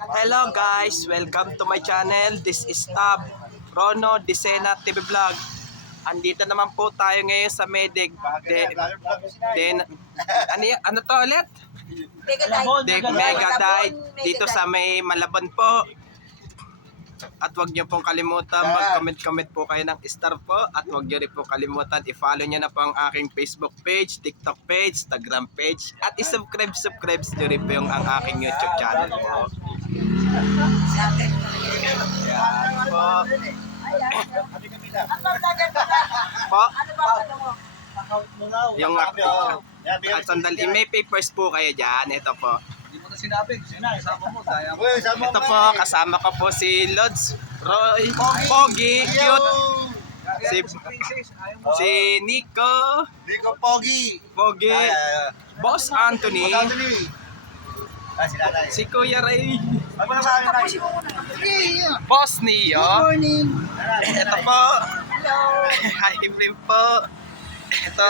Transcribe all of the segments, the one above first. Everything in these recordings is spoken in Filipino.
Hello guys, welcome to my channel. This is Tab Rono Disena TV Vlog. Andito naman po tayo ngayon sa Medic. Ano to ulit? Mega Diet dito sa may Malabon po. At huwag niyo pong kalimutan mag-comment po kayo ng star po. At huwag niyo rin po kalimutan i-follow niyo na po ang aking Facebook page, TikTok page, Instagram page. At i-subscribe niyo rin po yung ang aking YouTube channel po. Yan po. Po. Yung sandali, may papers po kayo dyan. Ito po. Hindi mo na sinabi. Isama mo. Kaya mo. Ito po, kasama ko po si Lods, Roy, Pogi, cute. Si Nico, Nico Pogi. Pogi, Boss Anthony, si Kuya Ray, Ano na sa akin? Boss Neo. Morning. Ito po. Hi, Ibrahim po. Ito.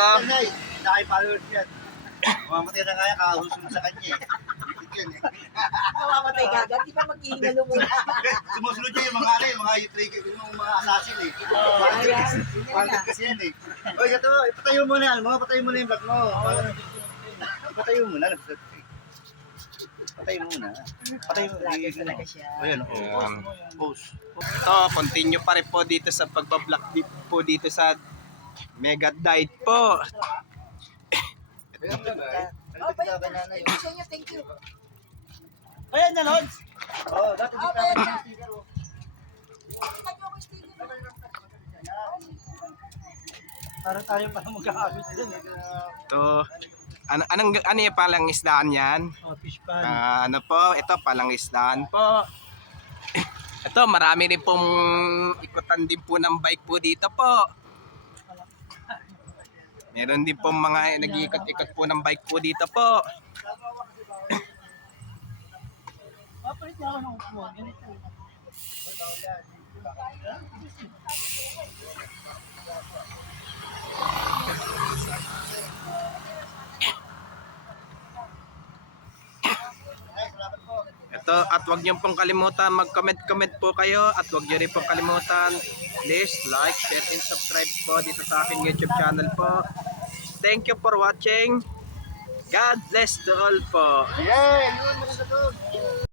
Naki-followers yan. Mamatay na kaya kakahusok mo sa kanya eh. Mamamatay ka agad, di ba maghihingalo muna? Sumusunod niya yung mga ano, yung mga assassin eh. Bandit kasi yan eh. Oy, ito, ipatayo mo na yan. Patayo mo na yung vlog mo. Ipatayo mo na. Patayo mo muna. Patayo mo. Talaga siya. Ayan, post. Ito, continue pa rin po dito sa pagbablog po dito sa Mega Diet po. Oh, bayan na. Sa inyo, thank you. Ayan na, Lods. Oo, dati Oh, bayan na. Tingnan niyo ako yung sticker. parang tayo pa magkakabit dyan eh. Ito. Ano yung palang isdaan yan? Oh, fish pan. Ano po, ito palang isdaan po. Ito, marami rin pong ikutan din po ng bike po dito po. Meron din pong mga nag-iikot-ikot po ng bike po dito po. Papalit na ako ng upuan. Ganito. Ito, at huwag niyo pong kalimutan mag-comment po kayo at huwag niyo rin pong kalimutan please like, share, and subscribe po dito sa aking YouTube channel po. Thank you for watching. God bless to all po. Yeah, yun mo na